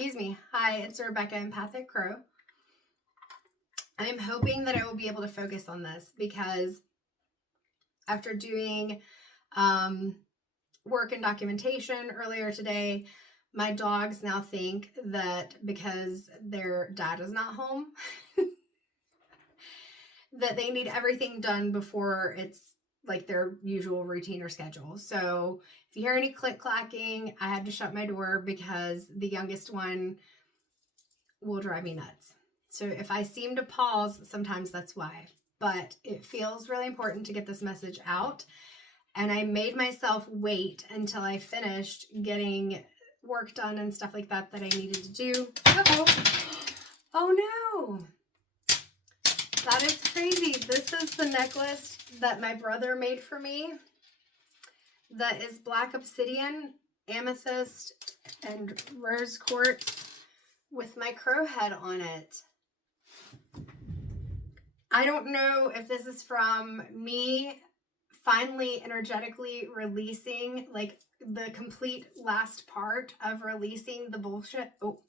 Excuse me. Hi, it's Rebecca, Empathic Crow. I'm hoping that I will be able to focus on this because after doing work and documentation earlier today, my dogs now think that because their dad is not home, that they need everything done before it's like their usual routine or schedule. So if you hear any click-clacking, I had to shut my door because the youngest one will drive me nuts. So if I seem to pause, sometimes that's why. But it feels really important to get this message out. And I made myself wait until I finished getting work done and stuff like that that I needed to do. Uh-oh. Oh no. That is crazy. This is the necklace that my brother made for me. That is black obsidian, amethyst, and rose quartz with my crow head on it. I don't know if this is from me finally energetically releasing, like the complete last part of releasing the bullshit. Oh,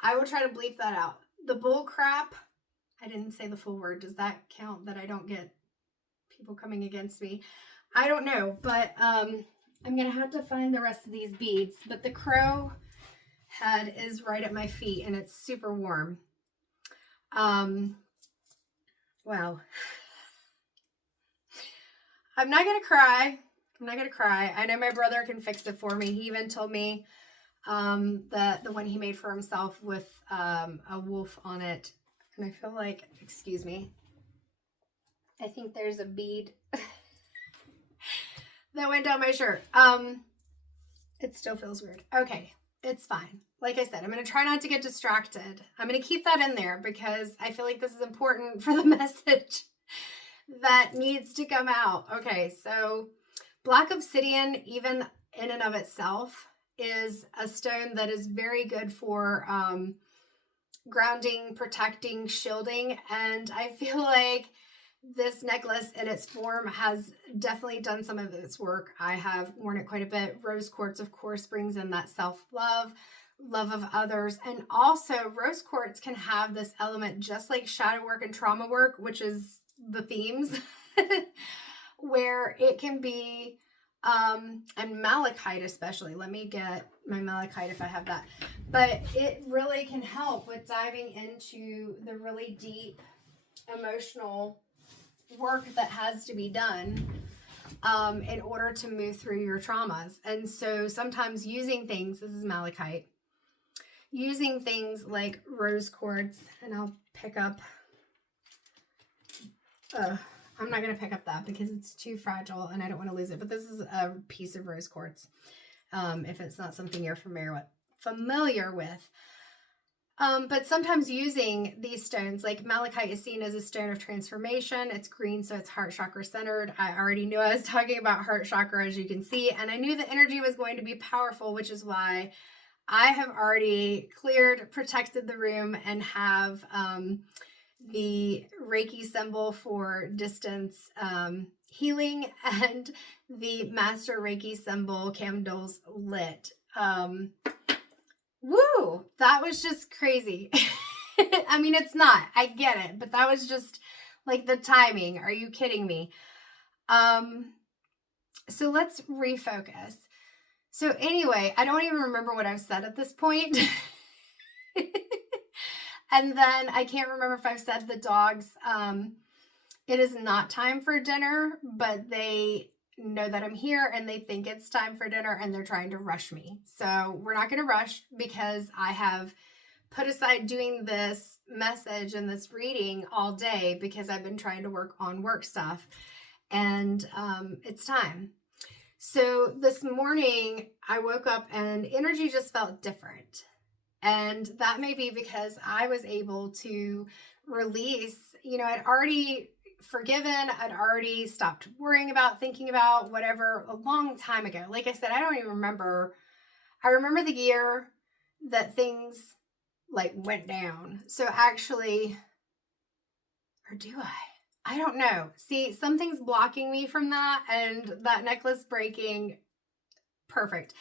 I will try to bleep that out. The bull crap. I didn't say the full word. Does that count that I don't get people coming against me? I don't know, but I'm going to have to find the rest of these beads. But the crow head is right at my feet and it's super warm. Wow. I'm not going to cry. I know my brother can fix it for me. He even told me that the one he made for himself with a wolf on it. And I feel like, excuse me, I think there's a bead that went down my shirt. It still feels weird. Okay, it's fine. Like I said, I'm going to try not to get distracted. I'm going to keep that in there because I feel like this is important for the message that needs to come out. Okay, so black obsidian, even in and of itself, is a stone that is very good for grounding, protecting, shielding, and I feel like this necklace in its form has definitely done some of its work. I have worn it quite a bit. Rose quartz, of course, brings in that self-love, love of others, and also rose quartz can have this element just like shadow work and trauma work, which is the themes, where it can be and malachite especially. Let me get my malachite if I have that. But it really can help with diving into the really deep emotional work that has to be done in order to move through your traumas. And so sometimes using things, this is malachite, using things like rose quartz, and I'll pick up, I'm not going to pick up that because it's too fragile and I don't want to lose it. But this is a piece of rose quartz. If it's not something you're familiar with. But sometimes using these stones, like malachite is seen as a stone of transformation. It's green, so it's heart chakra centered. I already knew I was talking about heart chakra, as you can see, and I knew the energy was going to be powerful, which is why I have already cleared, protected the room, and have the Reiki symbol for distance healing and the Master Reiki symbol candles lit. Woo! That was just crazy. I mean, it's not. I get it. But that was just like the timing. Are you kidding me? So let's refocus. So anyway, I don't even remember what I've said at this point. And then I can't remember if I've said the dogs, it is not time for dinner, but they know that I'm here and they think it's time for dinner and they're trying to rush me. So we're not going to rush because I have put aside doing this message and this reading all day because I've been trying to work on work stuff, and it's time. So this morning I woke up and energy just felt different. And that may be because I was able to release, I'd already forgiven. I'd already stopped worrying about, thinking about whatever a long time ago. Like I said, I don't even remember. I remember the year that things like went down. So actually, or do I don't know. See, something's blocking me from that, and that necklace breaking. Perfect.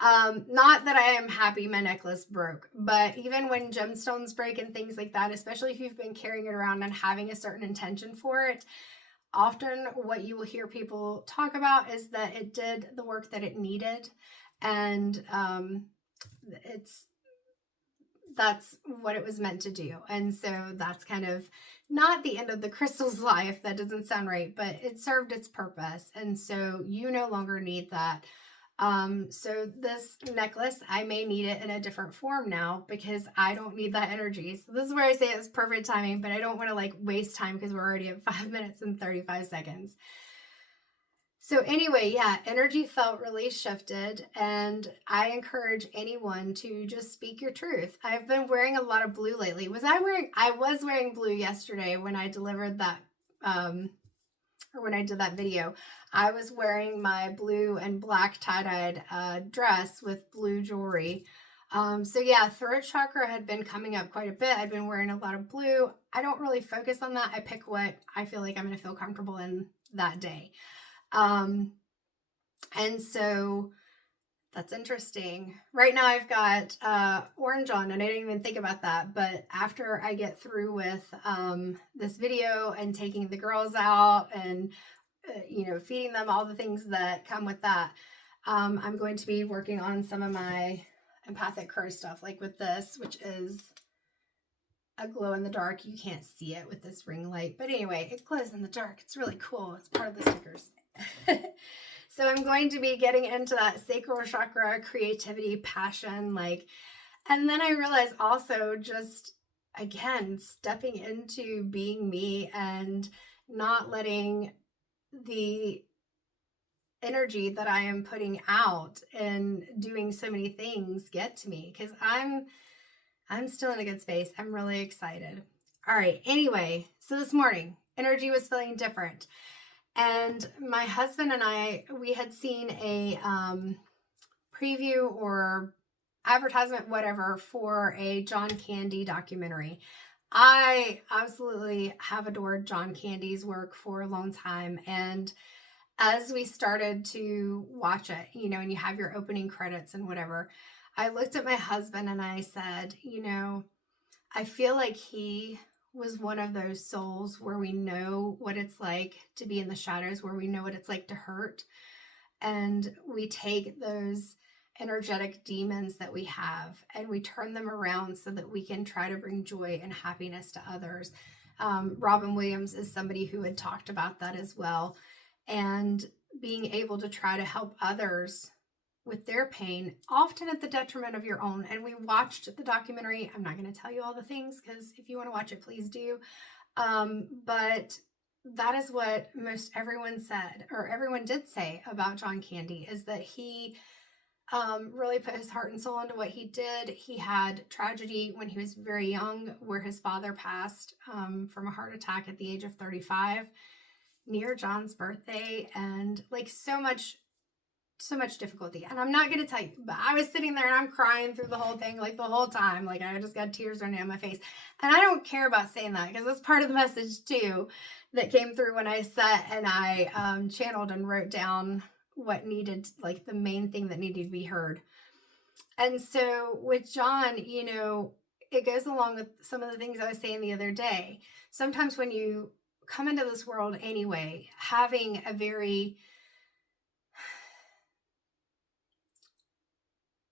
Not that I am happy my necklace broke, but even when gemstones break and things like that, especially if you've been carrying it around and having a certain intention for it, often what you will hear people talk about is that it did the work that it needed. And that's what it was meant to do. And so that's kind of not the end of the crystal's life. That doesn't sound right, but it served its purpose. And so you no longer need that. So this necklace, I may need it in a different form now because I don't need that energy. So this is where I say it's perfect timing, but I don't want to like waste time because we're already at 5 minutes and 35 seconds. So anyway, yeah, energy felt really shifted, and I encourage anyone to just speak your truth. I've been wearing a lot of blue lately. I was wearing blue yesterday when I delivered that, or when I did that video. I was wearing my blue and black tie-dyed dress with blue jewelry. So yeah, throat chakra had been coming up quite a bit. I've been wearing a lot of blue. I don't really focus on that. I pick what I feel like I'm going to feel comfortable in that day. And so that's interesting. Right now I've got orange on, and I didn't even think about that. But after I get through with this video and taking the girls out and feeding them, all the things that come with that, I'm going to be working on some of my empathic crow stuff, like with this, which is a glow in the dark. You can't see it with this ring light, but anyway, it glows in the dark. It's really cool. It's part of the stickers. So I'm going to be getting into that sacral chakra, creativity, passion, and then I realized also just, again, stepping into being me and not letting the energy that I am putting out and doing so many things get to me, because I'm still in a good space. I'm really excited. All right. Anyway, so this morning, energy was feeling different. And my husband and I, we had seen a preview or advertisement, whatever, for a John Candy documentary. I absolutely have adored John Candy's work for a long time. And as we started to watch it, and you have your opening credits and whatever, I looked at my husband and I said, I feel like he was one of those souls where we know what it's like to be in the shadows, where we know what it's like to hurt. And we take those energetic demons that we have and we turn them around so that we can try to bring joy and happiness to others. Robin Williams is somebody who had talked about that as well. And being able to try to help others with their pain, often at the detriment of your own. And we watched the documentary. I'm not going to tell you all the things, because if you want to watch it, please do. But that is what most everyone said, or everyone did say about John Candy, is that he really put his heart and soul into what he did. He had tragedy when he was very young, where his father passed from a heart attack at the age of 35, near John's birthday, and so much difficulty. And I'm not going to tell you, but I was sitting there and I'm crying through the whole thing, the whole time. I just got tears running down my face. And I don't care about saying that, because that's part of the message too that came through when I sat and I channeled and wrote down what needed, the main thing that needed to be heard. And so with John, it goes along with some of the things I was saying the other day. Sometimes when you come into this world anyway, having a very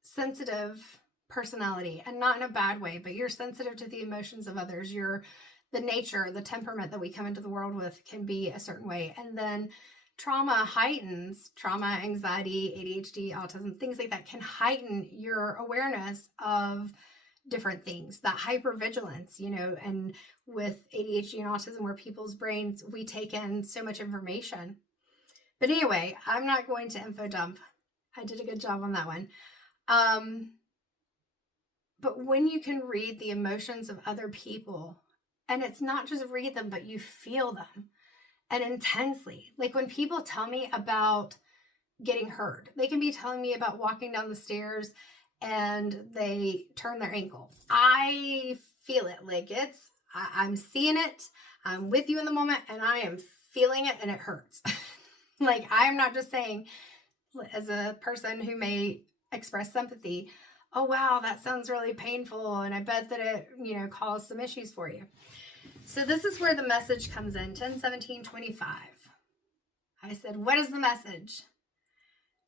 sensitive personality, and not in a bad way, but you're sensitive to the emotions of others. The nature, the temperament that we come into the world with can be a certain way. And then trauma, anxiety, ADHD, autism, things like that can heighten your awareness of different things, that hypervigilance, and with ADHD and autism, where people's brains, we take in so much information. But anyway, I'm not going to info dump. I did a good job on that one. But when you can read the emotions of other people, and it's not just read them, but you feel them, and intensely. When people tell me about getting hurt, they can be telling me about walking down the stairs and they turn their ankle. I feel it. I'm seeing it. I'm with you in the moment, and I am feeling it, and it hurts. I'm not just saying, as a person who may express sympathy. Oh, wow, that sounds really painful. And I bet that it, caused some issues for you. So this is where the message comes in, 10-17-25. I said, what is the message?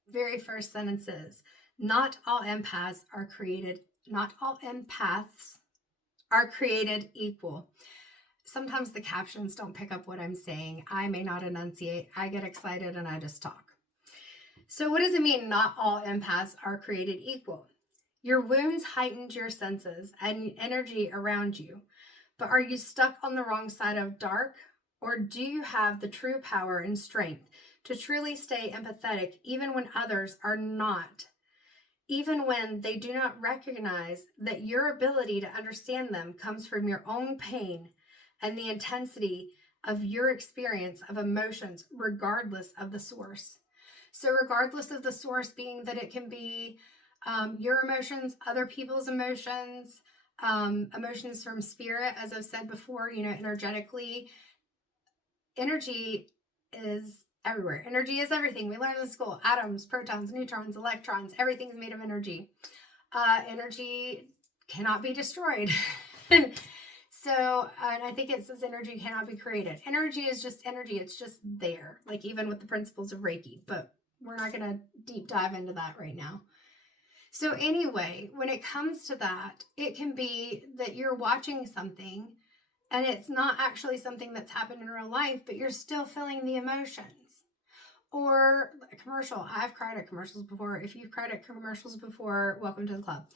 Very first sentence is, not all empaths are created equal. Sometimes the captions don't pick up what I'm saying. I may not enunciate. I get excited and I just talk. So what does it mean, not all empaths are created equal? Your wounds heightened your senses and energy around you. But are you stuck on the wrong side of dark? Or do you have the true power and strength to truly stay empathetic even when others are not? Even when they do not recognize that your ability to understand them comes from your own pain and the intensity of your experience of emotions, regardless of the source. So regardless of the source being that it can be your emotions, other people's emotions, emotions from spirit, as I've said before, energetically, energy is everywhere. Energy is everything. We learned in school, atoms, protons, neutrons, electrons, everything's made of energy. Energy cannot be destroyed. So, and I think it says energy cannot be created. Energy is just energy. It's just there, like even with the principles of Reiki, but we're not going to deep dive into that right now. So anyway, when it comes to that, it can be that you're watching something and it's not actually something that's happened in real life, but you're still feeling the emotions. Or a commercial. I've cried at commercials before. If you've cried at commercials before, welcome to the club.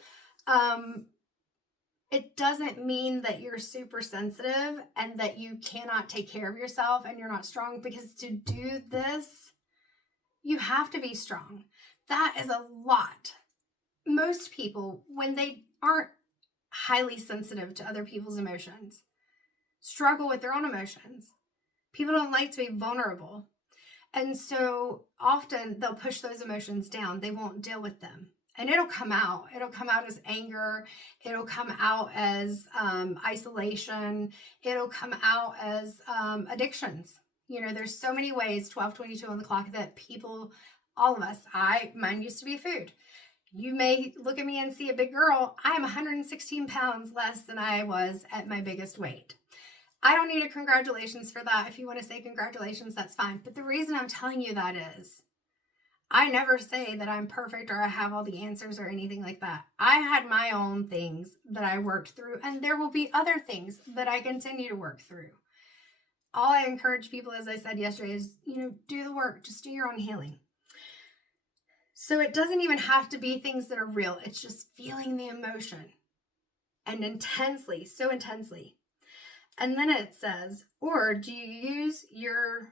It doesn't mean that you're super sensitive and that you cannot take care of yourself and you're not strong, because to do this, you have to be strong. That is a lot. Most people, when they aren't highly sensitive to other people's emotions, struggle with their own emotions. People don't like to be vulnerable. And so often they'll push those emotions down. They won't deal with them. And it'll come out. It'll come out as anger. It'll come out as isolation. It'll come out as addictions. There's so many ways, 12:22 on the clock, that people, all of us, mine used to be food. You may look at me and see a big girl. I am 116 pounds less than I was at my biggest weight. I don't need a congratulations for that. If you want to say congratulations, that's fine. But the reason I'm telling you that is, I never say that I'm perfect or I have all the answers or anything like that. I had my own things that I worked through, and there will be other things that I continue to work through. All I encourage people, as I said yesterday, is, do the work. Just do your own healing. So it doesn't even have to be things that are real. It's just feeling the emotion, and intensely, so intensely. And then it says, or do you use your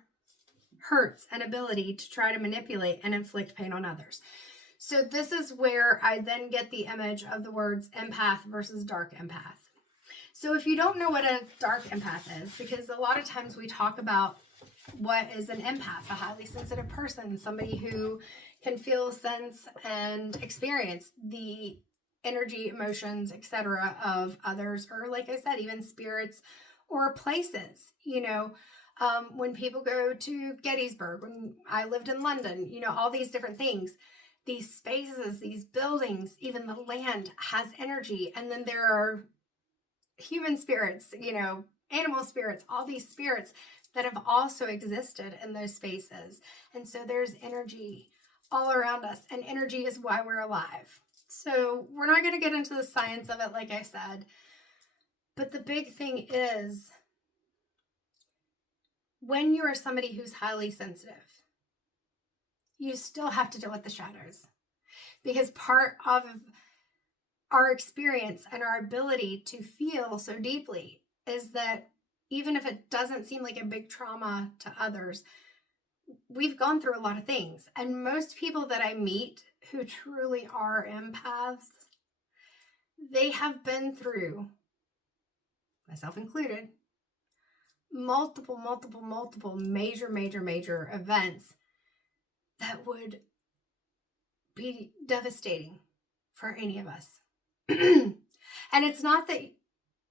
hurts and ability to try to manipulate and inflict pain on others? So this is where I then get the image of the words empath versus dark empath. So if you don't know what a dark empath is, because a lot of times we talk about what is an empath, a highly sensitive person, somebody who can feel, sense, and experience the energy, emotions, etc. of others, or like I said, even spirits or places. When people go to Gettysburg, when I lived in London, all these different things, these spaces, these buildings, even the land has energy. And then there are human spirits, animal spirits, all these spirits that have also existed in those spaces. And so there's energy all around us, and energy is why we're alive. So we're not going to get into the science of it, like I said, but the big thing is, when you are somebody who's highly sensitive, you still have to deal with the shadows, because part of our experience and our ability to feel so deeply is that even if it doesn't seem like a big trauma to others, we've gone through a lot of things. And most people that I meet who truly are empaths, they have been through, myself included, multiple major events that would be devastating for any of us. And it's not that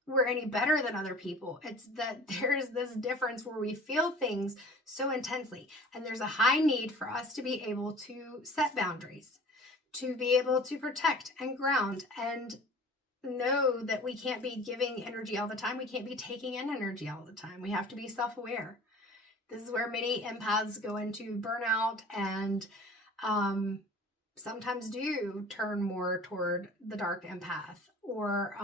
we're any better than other people. It's that there's this difference where we feel things so intensely, and there's a high need for us to be able to set boundaries, to be able to protect and ground and know that we can't be giving energy all the time. We can't be taking in energy all the time. We have to be self-aware. This is where many empaths go into burnout and sometimes do turn more toward the dark empath, or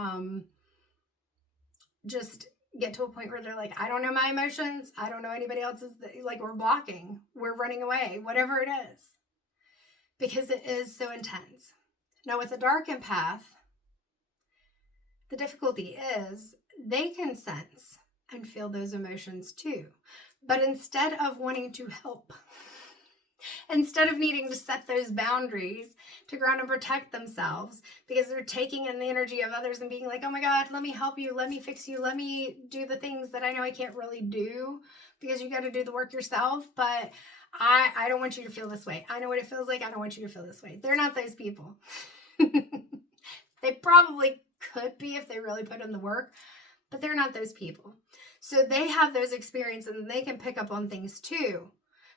just get to a point where they're like, I don't know my emotions. I don't know anybody else's. Like, we're blocking, we're running away, whatever it is, because it is so intense. Now, with a dark empath, the difficulty is they can sense and feel those emotions too. But instead of wanting to help, instead of needing to set those boundaries to ground and protect themselves, because they're taking in the energy of others and being like, oh my God, let me help you, let me fix you, let me do the things that I know I can't really do because you got to do the work yourself, but I don't want you to feel this way. I know what it feels like. I don't want you to feel this way. They're not those people. They probably could be if they really put in the work, but they're not those people. So they have those experiences and they can pick up on things too.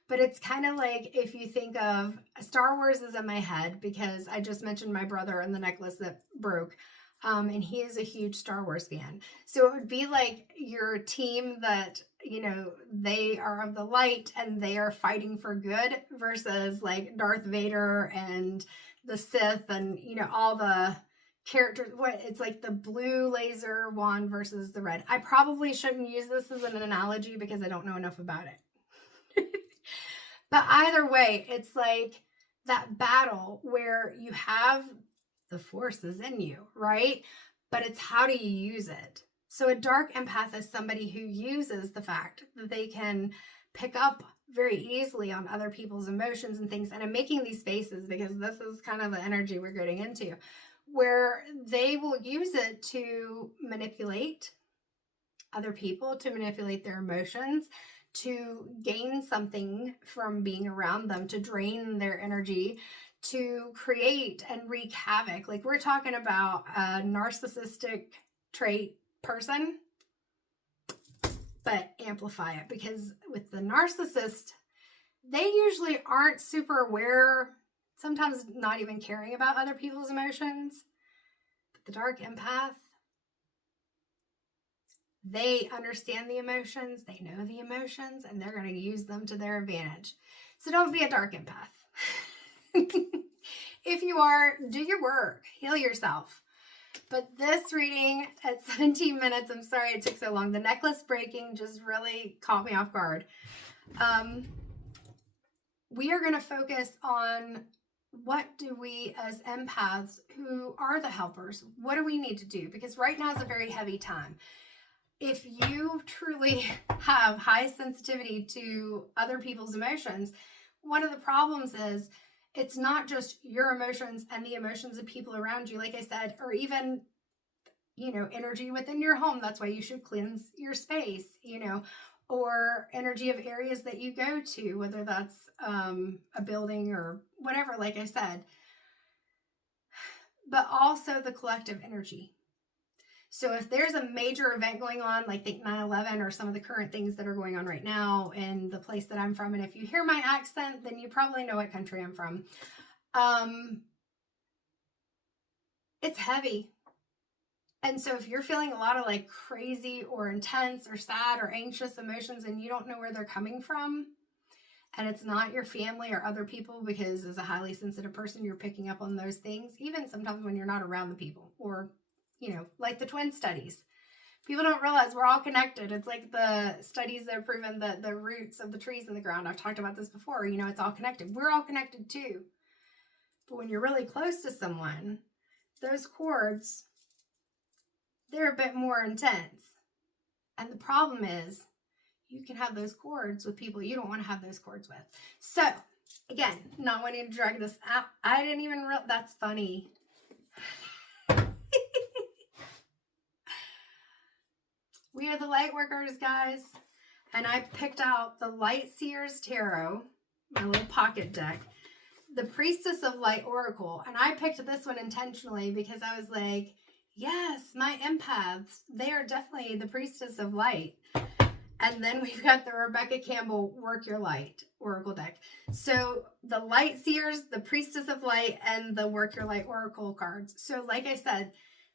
But it's kind of like, if you think of Star Wars is in my head because I just mentioned my brother and the necklace that broke. And he is a huge Star Wars fan. So it would be like your team that, you know, they are of the light and they are fighting for good versus like Darth Vader and the Sith and, you know, all the characters. What it's like the blue laser wand versus the red. I probably shouldn't use this as an analogy because I don't know enough about it. But either way, it's like that battle where you have the forces in you, right? But it's how do you use it? So a dark empath is somebody who uses the fact that they can pick up very easily on other people's emotions and things. And I'm making these faces because this is kind of the energy we're getting into, where they will use it to manipulate other people, to manipulate their emotions, to gain something from being around them, to drain their energy, to create and wreak havoc. Like, we're talking about a narcissistic trait person, but amplify it, because with the narcissist, they usually aren't super aware, sometimes not even caring about other people's emotions. But the dark empath, they understand the emotions, they know the emotions, and they're going to use them to their advantage. So don't be a dark empath. If you are, do your work, heal yourself. But this reading at 17 minutes, I'm sorry it took so long. The necklace breaking just really caught me off guard. We are going to focus on, what do we as empaths who are the helpers, what do we need to do? Because right now is a very heavy time. If you truly have high sensitivity to other people's emotions, one of the problems is it's not just your emotions and the emotions of people around you, like I said, or even, you know, energy within your home. That's why you should cleanse your space, you know, or energy of areas that you go to, whether that's a building or whatever, like I said, but also the collective energy. So if there's a major event going on, like think 9/11 or some of the current things that are going on right now in the place that I'm from, and if you hear my accent, then you probably know what country I'm from. It's heavy. And so if you're feeling a lot of like crazy or intense or sad or anxious emotions and you don't know where they're coming from, and it's not your family or other people, because as a highly sensitive person, you're picking up on those things, even sometimes when you're not around the people, or, you know, like the twin studies. People don't realize we're all connected. It's like the studies that have proven that the roots of the trees in the ground, I've talked about this before, you know, it's all connected. We're all connected too. But when you're really close to someone, those cords, they're a bit more intense. And the problem is, you can have those cords with people you don't want to have those cords with. So, again, not wanting to drag this out. I didn't even realize, that's funny. We are the light workers, guys. And I picked out the Light Seers Tarot, my little pocket deck, the Priestess of Light Oracle. And I picked this one intentionally because I was like, yes, my empaths, they are definitely the Priestess of Light. And then we've got the Rebecca Campbell Work Your Light Oracle deck. So the Light Seers, the Priestess of Light, and the Work Your Light Oracle cards. So like I said,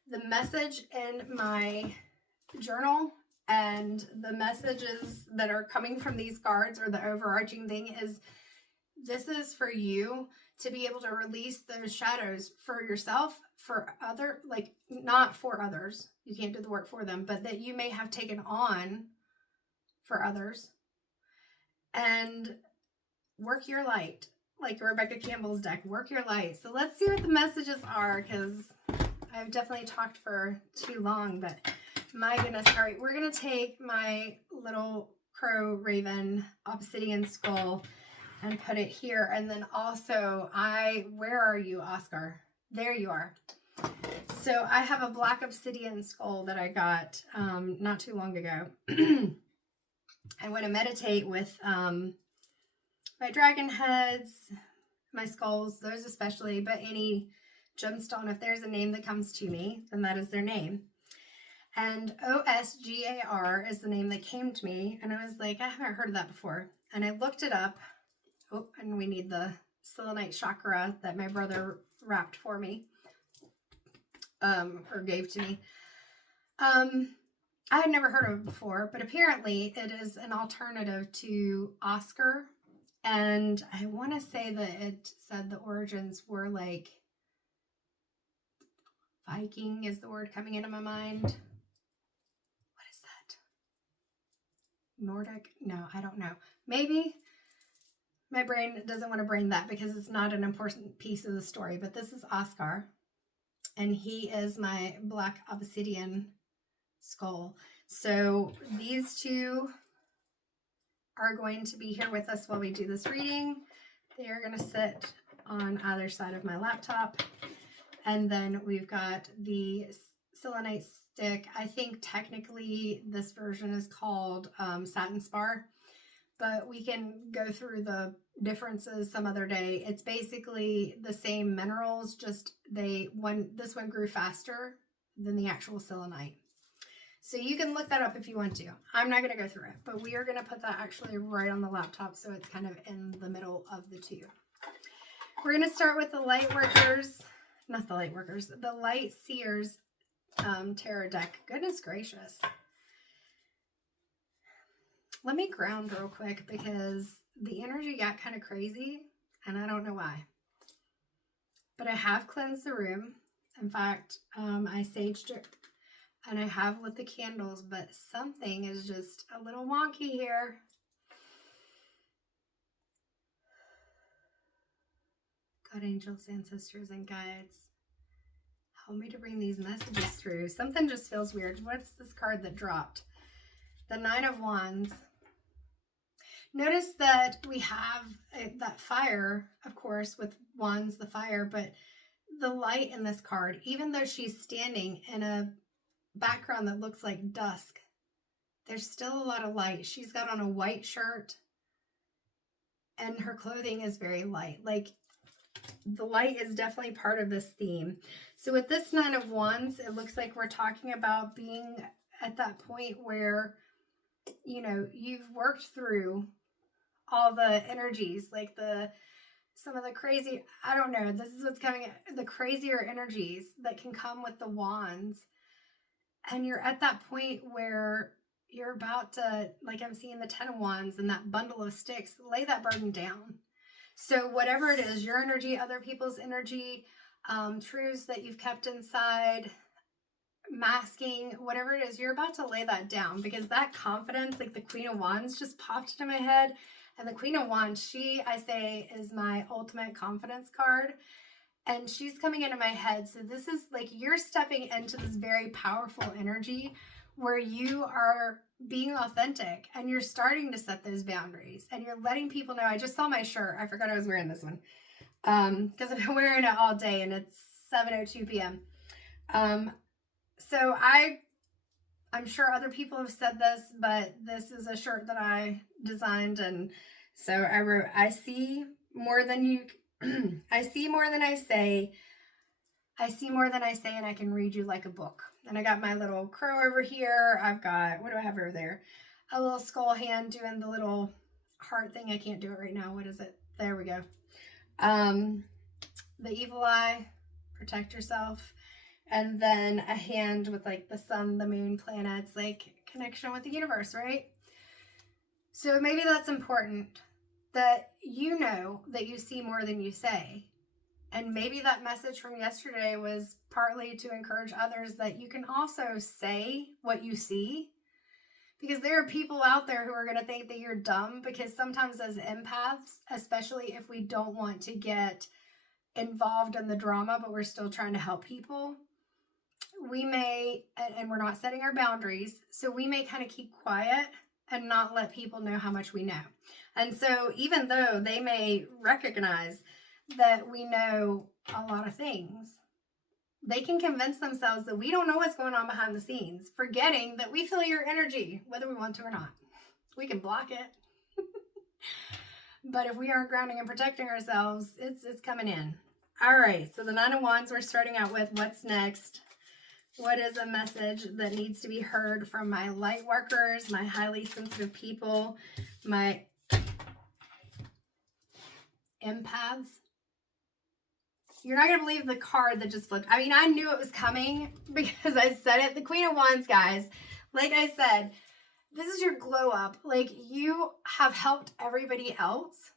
the message in my journal and the messages that are coming from these cards, or the overarching thing, is this is for you to be able to release those shadows for yourself, for other, like not for others. You can't do the work for them, but that you may have taken on for others, and work your light, like Rebecca Campbell's deck, work your light. So let's see what the messages are, because I've definitely talked for too long, but my goodness. All right, we're going to take my little crow raven obsidian skull and put it here. And then also where are you, Oscar? There you are. So I have a black obsidian skull that I got not too long ago. I want to meditate with my dragon heads, my skulls, those especially, but any gemstone, if there's a name that comes to me, then that is their name. And OSGAR is the name that came to me, and I was like, I haven't heard of that before. And I looked it up. Oh, and we need the selenite chakra that my brother wrapped for me, or gave to me. I had never heard of it before, but apparently it is an alternative to Oscar. And I want to say that it said the origins were like Viking is the word coming into my mind. What is that? Nordic? No, I don't know. Maybe my brain doesn't want to brain that because it's not an important piece of the story, but this is Oscar, and he is my black obsidian skull. So these two are going to be here with us while we do this reading. They are going to sit on either side of my laptop. And then we've got the selenite stick. I think technically this version is called satin spar, but we can go through the differences some other day. It's basically the same minerals, just this one grew faster than the actual selenite. So you can look that up if you want to. I'm not going to go through it, but we are going to put that actually right on the laptop so it's kind of in the middle of the two. We're going to start with the light workers, not the light workers, the light seers tarot deck. Goodness gracious. Let me ground real quick because the energy got kind of crazy and I don't know why. But I have cleansed the room. In fact, I saged it. And I have lit the candles, but something is just a little wonky here. God, angels, ancestors, and guides, help me to bring these messages through. Something just feels weird. What's this card that dropped? The Nine of Wands. Notice that we have that fire, of course, with wands, the fire, but the light in this card, even though she's standing in a background that looks like dusk, there's still a lot of light. She's got on a white shirt and her clothing is very light. Like the light is definitely part of this theme. So with this Nine of Wands, it looks like we're talking about being at that point where, you know, you've worked through all the energies, like some of the crazy, I don't know, this is what's coming, the crazier energies that can come with the wands. And you're at that point where you're about to, like I'm seeing the Ten of Wands and that bundle of sticks, lay that burden down. So whatever it is, your energy, other people's energy, truths that you've kept inside, masking, whatever it is, you're about to lay that down, because that confidence, like the Queen of Wands just popped into my head. And the Queen of Wands, I say, is my ultimate confidence card. And she's coming into my head. So this is like you're stepping into this very powerful energy where you are being authentic and you're starting to set those boundaries and you're letting people know. I just saw my shirt. I forgot I was wearing this one because I've been wearing it all day and it's 7:02 p.m. So I'm sure other people have said this, but this is a shirt that I designed. And so I wrote, I see more than you I see more than I say. I see more than I say, and I can read you like a book. And I got my little crow over here. I've got, what do I have over there? a little skull hand doing the little heart thing. I can't do it right now. What is it? There we go. The evil eye, protect yourself. And then a hand with like the sun, the moon, planets, like connection with the universe, right? So maybe that's important, that you know that you see more than you say. And maybe that message from yesterday was partly to encourage others that you can also say what you see. Because there are people out there who are going to think that you're dumb, because sometimes as empaths, especially if we don't want to get involved in the drama, but we're still trying to help people, we may, and we're not setting our boundaries, so we may kind of keep quiet and not let people know how much we know. And so even though they may recognize that we know a lot of things, they can convince themselves that we don't know what's going on behind the scenes, forgetting that we feel your energy, whether we want to or not. We can block it. But if we aren't grounding and protecting ourselves, it's coming in. All right, so the Nine of Wands, we're starting out with what's next. What is a message that needs to be heard from my light workers, my highly sensitive people, my empaths? You're not going to believe the card that just flipped. I mean, I knew it was coming because I said it. The Queen of Wands, guys, like I said, this is your glow up. Like, you have helped everybody else.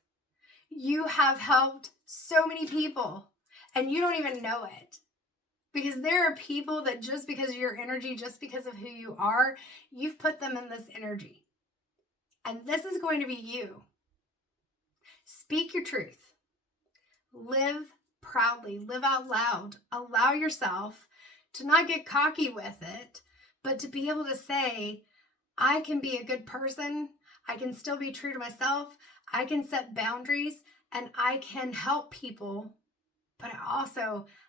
You have helped so many people, and you don't even know it. Because there are people that just because of your energy, just because of who you are, you've put them in this energy. And this is going to be you. Speak your truth. Live proudly. Live out loud. Allow yourself to not get cocky with it, but to be able to say, I can be a good person. I can still be true to myself. I can set boundaries, and I can help people. But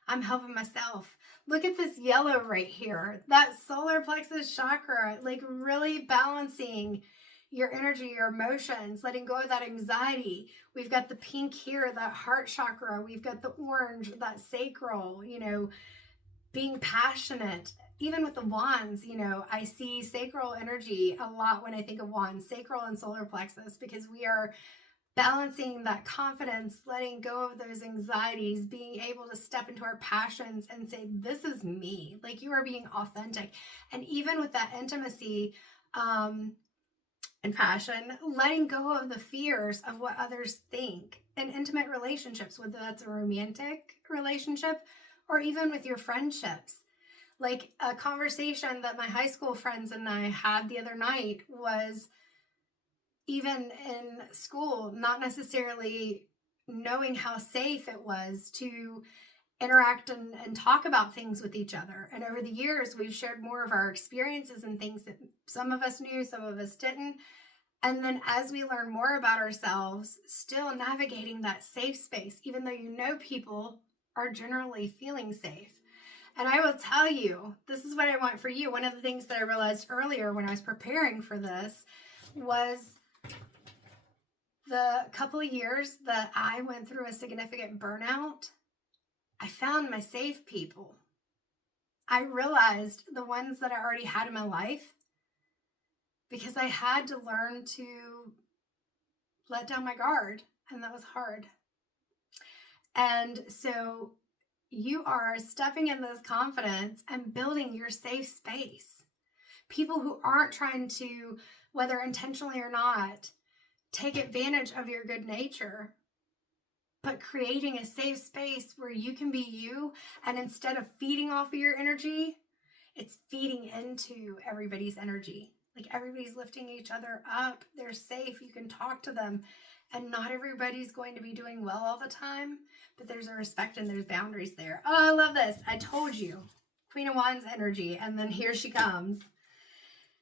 I'm helping myself. Look at this yellow right here. That solar plexus chakra, like really balancing your energy, your emotions, letting go of that anxiety. We've got the pink here, that heart chakra. We've got the orange, that sacral, being passionate. Even with the wands, I see sacral energy a lot when I think of wands, sacral and solar plexus, because we are balancing that confidence, letting go of those anxieties, being able to step into our passions and say, this is me. Like, you are being authentic. And even with that intimacy and passion, letting go of the fears of what others think in intimate relationships, whether that's a romantic relationship or even with your friendships. Like, a conversation that my high school friends and I had the other night was, even in school, not necessarily knowing how safe it was to interact and talk about things with each other. And over the years, we've shared more of our experiences and things that some of us knew, some of us didn't. And then as we learn more about ourselves, still navigating that safe space, even though people are generally feeling safe. And I will tell you, this is what I want for you. One of the things that I realized earlier when I was preparing for this was the couple of years that I went through a significant burnout, I found my safe people. I realized the ones that I already had in my life, because I had to learn to let down my guard, and that was hard. And so you are stepping in this confidence and building your safe space. People who aren't trying to, whether intentionally or not, take advantage of your good nature, but creating a safe space where you can be you, and instead of feeding off of your energy, it's feeding into everybody's energy. Like, everybody's lifting each other up. They're safe. You can talk to them, and not everybody's going to be doing well all the time, but there's a respect and there's boundaries there. Oh, I love this. I told you. Queen of Wands energy, and then here she comes.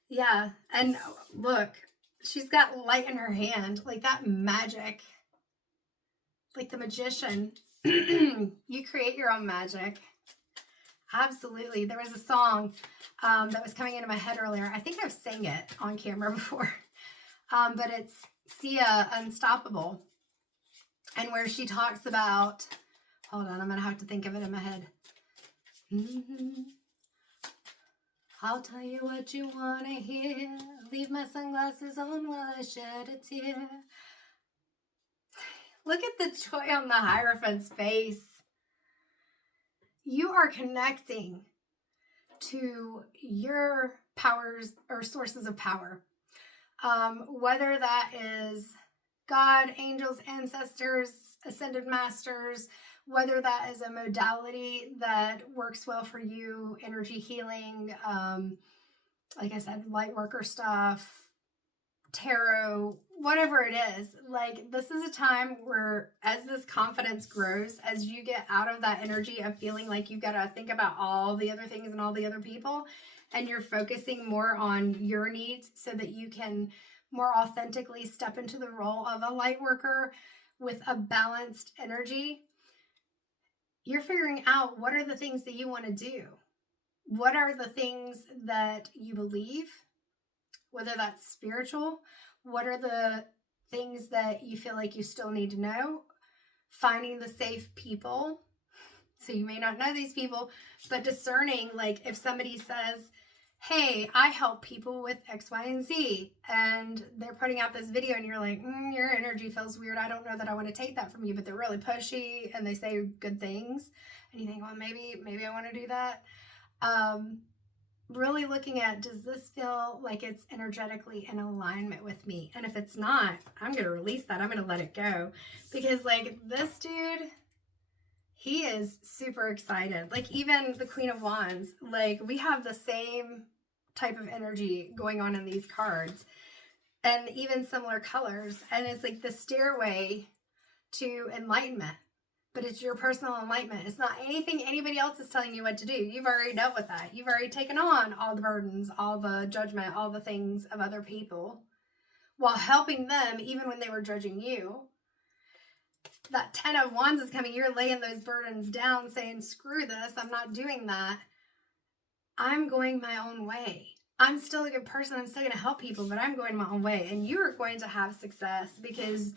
Yeah, and look, she's got light in her hand, like that magic, like the magician. You create your own magic. Absolutely. There was a song that was coming into my head earlier. I think I've sang it on camera before, but it's Sia Unstoppable, and where she talks about, hold on, I'm going to have to think of it in my head. I'll tell you what you want to hear. Leave my sunglasses on while I shed a tear. Look at the joy on the Hierophant's face. You are connecting to your powers or sources of power. Whether that is God, angels, ancestors, ascended masters, whether that is a modality that works well for you, energy healing, like I said, light worker stuff, tarot, whatever it is. Like, this is a time where, as this confidence grows, as you get out of that energy of feeling like you've got to think about all the other things and all the other people, and you're focusing more on your needs so that you can more authentically step into the role of a light worker with a balanced energy, you're figuring out what are the things that you want to do. What are the things that you believe, whether that's spiritual, what are the things that you feel like you still need to know, finding the safe people. So you may not know these people, but discerning, like if somebody says, hey, I help people with X, Y, and Z, and they're putting out this video and you're like, your energy feels weird. I don't know that I want to take that from you, but they're really pushy and they say good things. And you think, well, maybe I want to do that. Really looking at, does this feel like it's energetically in alignment with me? And if it's not, I'm going to release that. I'm going to let it go, because like this dude, he is super excited. Like even the Queen of Wands, like we have the same type of energy going on in these cards and even similar colors. And it's like the stairway to enlightenment. But it's your personal enlightenment. It's not anything anybody else is telling you what to do. You've already dealt with that. You've already taken on all the burdens, all the judgment, all the things of other people while helping them even when they were judging you. That 10 of Wands is coming. You're laying those burdens down saying, screw this. I'm not doing that. I'm going my own way. I'm still a good person. I'm still going to help people, but I'm going my own way. And you are going to have success because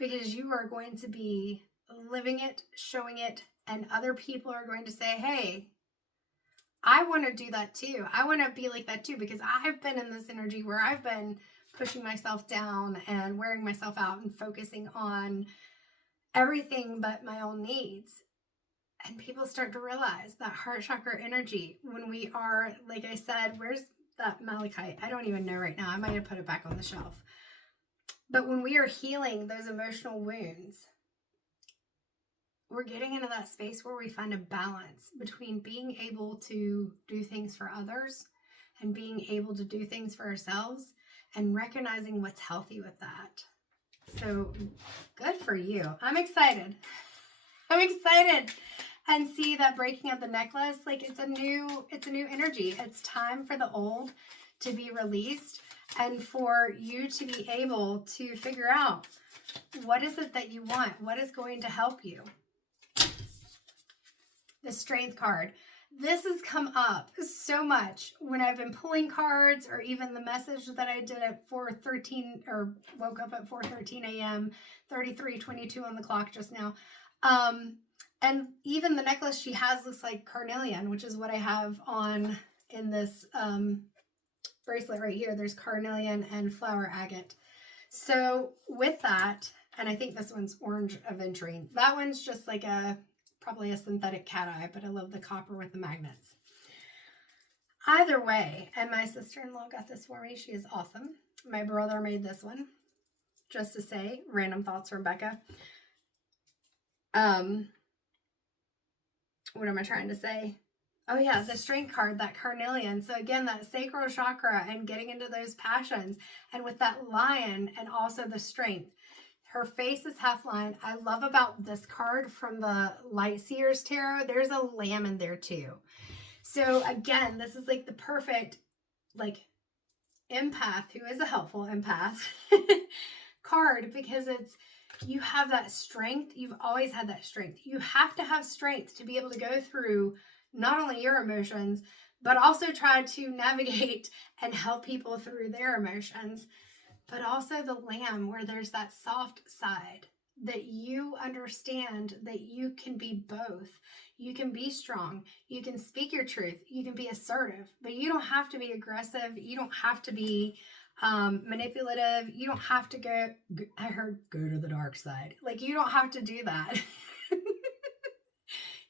you are going to be living it, showing it, and other people are going to say, hey, I want to do that too. I want to be like that too, because I've been in this energy where I've been pushing myself down and wearing myself out and focusing on everything but my own needs. And people start to realize that heart chakra energy, when we are, like I said, where's that malachite? I don't even know right now. I might have put it back on the shelf. But when we are healing those emotional wounds, we're getting into that space where we find a balance between being able to do things for others and being able to do things for ourselves and recognizing what's healthy with that. So good for you. I'm excited. And see that breaking of the necklace, like it's a new energy. It's time for the old to be released and for you to be able to figure out what is it that you want, what is going to help you. The Strength card. This has come up so much when I've been pulling cards, or even the message that I did at 4:13, or woke up at 4:13 a.m., 33:22 on the clock just now. And even the necklace she has looks like carnelian, which is what I have on in this bracelet right here. There's carnelian and flower agate. So with that, and I think this one's orange aventurine. That one's just like probably a synthetic cat eye, but I love the copper with the magnets. Either way, and my sister-in-law got this for me. She is awesome. My brother made this one, just to say, random thoughts from Becca. What am I trying to say? Oh yeah, the Strength card, that carnelian. So again, that sacral chakra and getting into those passions. And with that lion and also the strength. Her face is half lion. I love about this card from the Light Seers Tarot, there's a lamb in there too. So again, this is like the perfect like empath, who is a helpful empath card, because you have that strength. You've always had that strength. You have to have strength to be able to go through not only your emotions, but also try to navigate and help people through their emotions. But also the lamb, where there's that soft side that you understand that you can be both. You can be strong. You can speak your truth. You can be assertive, but you don't have to be aggressive. You don't have to be manipulative. You don't have to go, I heard go to the dark side. Like, you don't have to do that.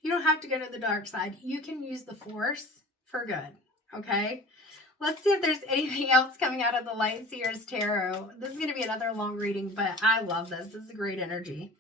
You don't have to go to the dark side. You can use the force for good. Okay. Let's see if there's anything else coming out of the Light Seers Tarot. This is going to be another long reading, but I love this. This is a great energy.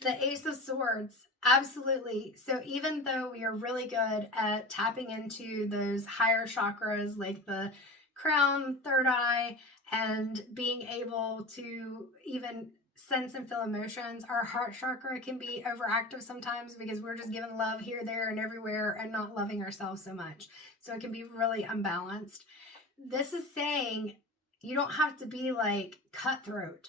The Ace of Swords. Absolutely. So even though we are really good at tapping into those higher chakras, like the crown, third eye, and being able to even sense and feel emotions, our heart chakra can be overactive sometimes because we're just giving love here, there, and everywhere and not loving ourselves so much. So it can be really unbalanced. This is saying you don't have to be like cutthroat.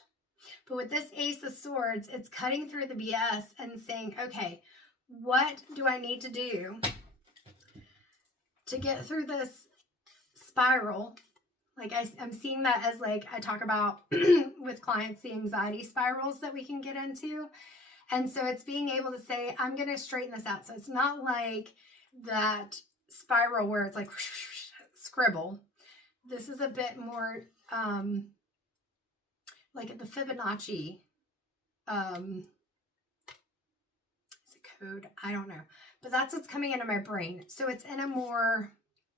But with this Ace of Swords, it's cutting through the BS and saying, okay, what do I need to do to get through this spiral? Like I'm seeing that as like I talk about with clients, the anxiety spirals that we can get into. And so it's being able to say, I'm going to straighten this out. So it's not like that spiral where it's like scribble. This is a bit more like the Fibonacci. Is it code? I don't know. But that's what's coming into my brain. So it's in a more,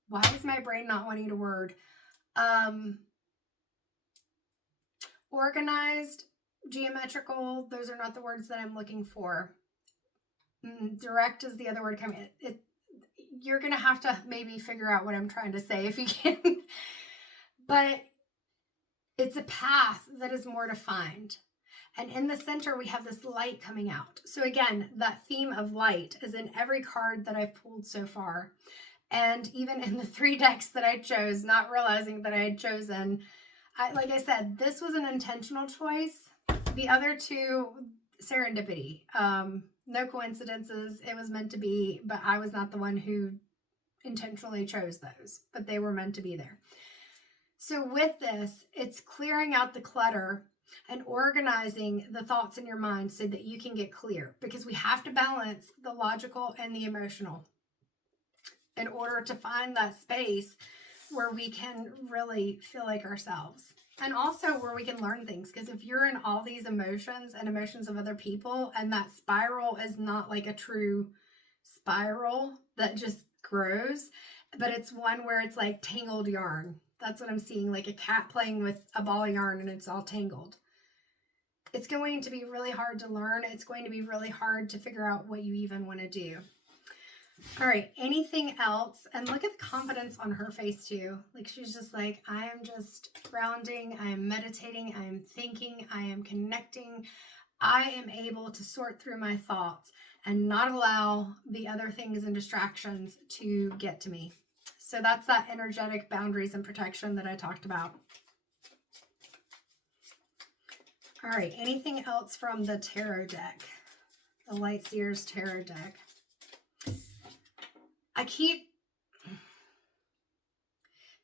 why is my brain not wanting to word? Organized, geometrical, those are not the words that I'm looking for. Direct is the other word coming. You're going to have to maybe figure out what I'm trying to say if you can. But it's a path that is more defined. And in the center, we have this light coming out. So again, that theme of light is in every card that I've pulled so far. And even in the 3 decks that I chose, not realizing that I had chosen, like I said, this was an intentional choice. The other 2, serendipity. No coincidences. It was meant to be, but I was not the one who intentionally chose those, but they were meant to be there. So with this, it's clearing out the clutter and organizing the thoughts in your mind so that you can get clear, because we have to balance the logical and the emotional in order to find that space where we can really feel like ourselves. And also where we can learn things. Because if you're in all these emotions and emotions of other people, and that spiral is not like a true spiral that just grows, but it's one where it's like tangled yarn. That's what I'm seeing, like a cat playing with a ball of yarn and it's all tangled. It's going to be really hard to learn. It's going to be really hard to figure out what you even want to do. All right, anything else? And look at the confidence on her face too. Like she's just like, I am just grounding, I am meditating, I am thinking, I am connecting. I am able to sort through my thoughts and not allow the other things and distractions to get to me. So that's that energetic boundaries and protection that I talked about. All right, anything else from the tarot deck? The Light Seers Tarot deck.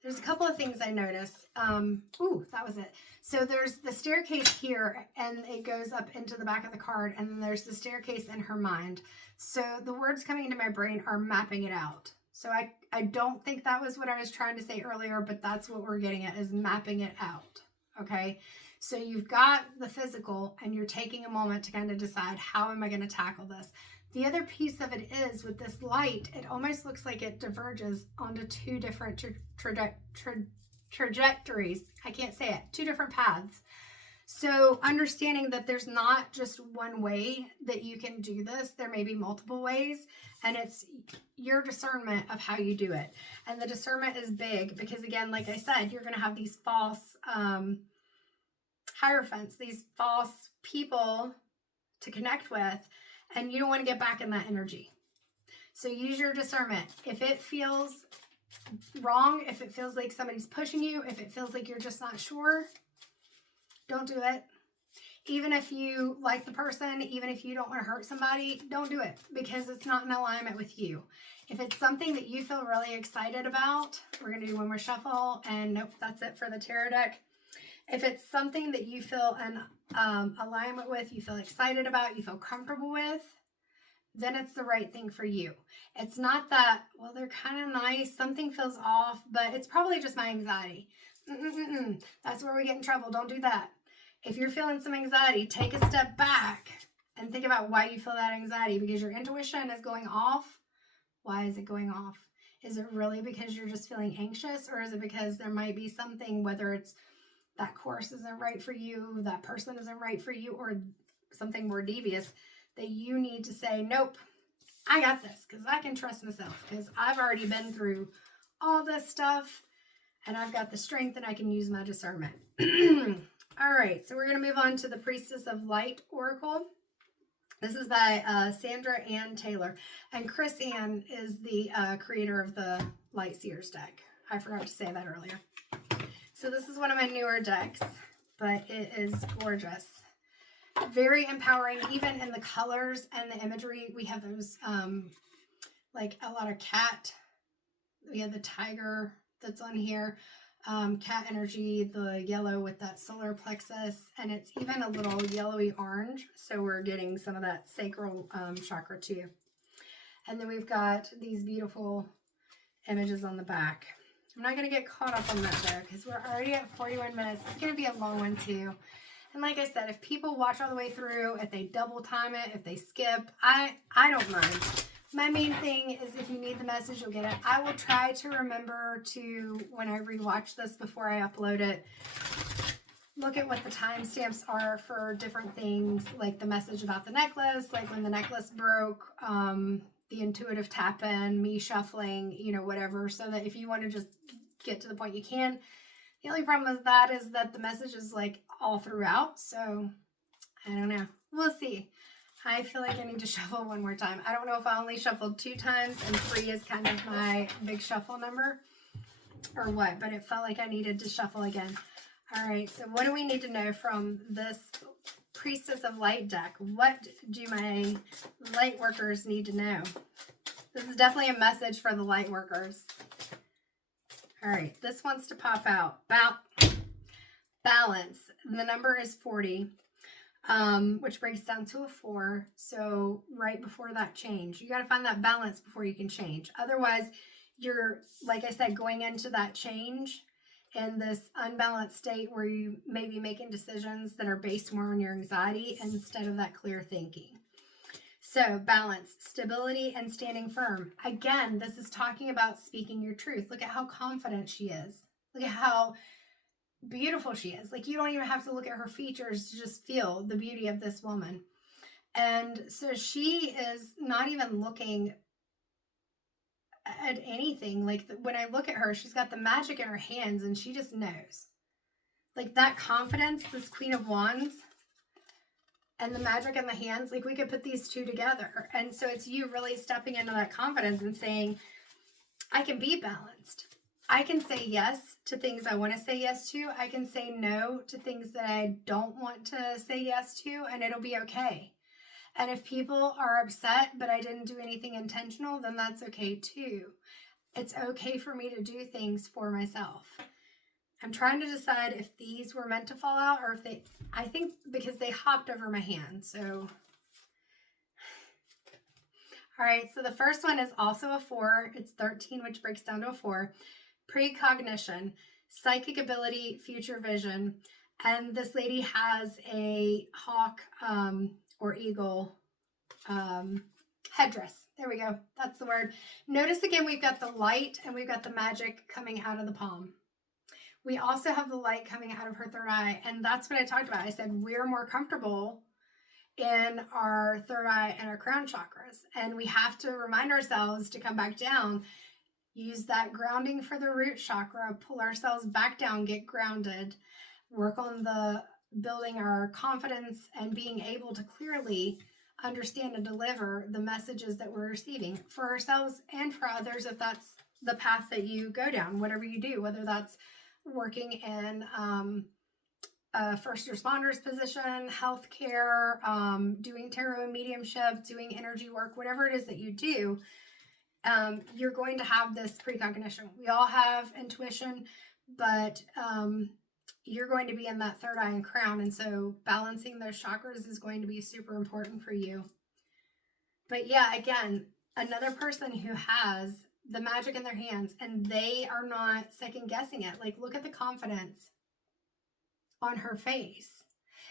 There's a couple of things I noticed. That was it. So there's the staircase here, and it goes up into the back of the card, and then there's the staircase in her mind. So the words coming into my brain are mapping it out. So I don't think that was what I was trying to say earlier, but that's what we're getting at, is mapping it out. Okay. So you've got the physical, and you're taking a moment to kind of decide, how am I going to tackle this? The other piece of it is, with this light, it almost looks like it diverges onto 2 different trajectories. I can't say it. 2 different paths. So understanding that there's not just one way that you can do this. There may be multiple ways, and it's your discernment of how you do it. And the discernment is big because, again, like I said, you're going to have these false hierophants, these false people to connect with, and you don't want to get back in that energy. So use your discernment. If it feels wrong, if it feels like somebody's pushing you, if it feels like you're just not sure, don't do it. Even if you like the person, even if you don't want to hurt somebody, don't do it, because it's not in alignment with you. If it's something that you feel really excited about, we're going to do one more shuffle, and nope, that's it for the tarot deck. If it's something that you feel in alignment with, you feel excited about, you feel comfortable with, then it's the right thing for you. It's not that, well, they're kind of nice, something feels off, but it's probably just my anxiety. That's where we get in trouble. Don't do that. If you're feeling some anxiety, take a step back and think about why you feel that anxiety, because your intuition is going off. Why is it going off? Is it really because you're just feeling anxious, or is it because there might be something, whether it's that course isn't right for you, that person isn't right for you, or something more devious that you need to say, nope, I got this, because I can trust myself, because I've already been through all this stuff and I've got the strength and I can use my discernment. All right, so we're going to move on to the Priestess of Light Oracle. This is by Sandra Ann Taylor. And Chris Ann is the creator of the Light Seers deck. I forgot to say that earlier. So this is one of my newer decks, but it is gorgeous. Very empowering, even in the colors and the imagery. We have those, like a lot of cat. We have the tiger that's on here. Cat energy, the yellow with that solar plexus, and it's even a little yellowy orange, so we're getting some of that sacral chakra too. And then we've got these beautiful images on the back. I'm not going to get caught up on that though, because we're already at 41 minutes. It's going to be a long one too. And like I said, if people watch all the way through, if they double time it, if they skip, I don't mind. My main thing is if you need the message, you'll get it. I will try to remember to, when I rewatch this before I upload it, look at what the timestamps are for different things, like the message about the necklace, like when the necklace broke, the intuitive tap in, me shuffling, you know, whatever, so that if you want to just get to the point, you can. The only problem with that is that the message is like all throughout, so I don't know. We'll see. I feel like I need to shuffle one more time. I don't know if I only shuffled 2 times and 3 is kind of my big shuffle number or what, but it felt like I needed to shuffle again. All right, so what do we need to know from this Priestess of Light deck? What do my light workers need to know? This is definitely a message for the light workers. All right, this wants to pop out. Balance. The number is 40. Which breaks down to a 4. So right before that change, you got to find that balance before you can change. Otherwise, you're, like I said, going into that change in this unbalanced state where you may be making decisions that are based more on your anxiety instead of that clear thinking. So balance, stability, and standing firm. Again, this is talking about speaking your truth. Look at how confident she is. Look at how beautiful she is. Like, you don't even have to look at her features to just feel the beauty of this woman. And so she is not even looking at anything. Like, when I look at her, she's got the magic in her hands and she just knows. Like, that confidence, this Queen of Wands and the magic in the hands, like, we could put these two together. And so it's you really stepping into that confidence and saying, I can be balanced. I can say yes to things I want to say yes to. I can say no to things that I don't want to say yes to, and it'll be okay. And if people are upset, but I didn't do anything intentional, then that's okay too. It's okay for me to do things for myself. I'm trying to decide if these were meant to fall out or if I think because they hopped over my hand, so. All right, so the first one is also a 4. It's 13, which breaks down to a 4. Precognition, psychic ability, future vision. And this lady has a hawk or eagle headdress. There we go. That's the word. Notice again, we've got the light and we've got the magic coming out of the palm. We also have the light coming out of her third eye. And that's what I talked about. I said we're more comfortable in our third eye and our crown chakras. And we have to remind ourselves to come back down. Use that grounding for the root chakra, pull ourselves back down, get grounded, work on the building our confidence and being able to clearly understand and deliver the messages that we're receiving for ourselves and for others, if that's the path that you go down, whatever you do, whether that's working in a first responders position, healthcare, doing tarot mediumship, doing energy work, whatever it is that you do. You're going to have this precognition. We all have intuition, but you're going to be in that third eye and crown. And so balancing those chakras is going to be super important for you. But yeah, again, another person who has the magic in their hands and they are not second guessing it. Like, look at the confidence on her face.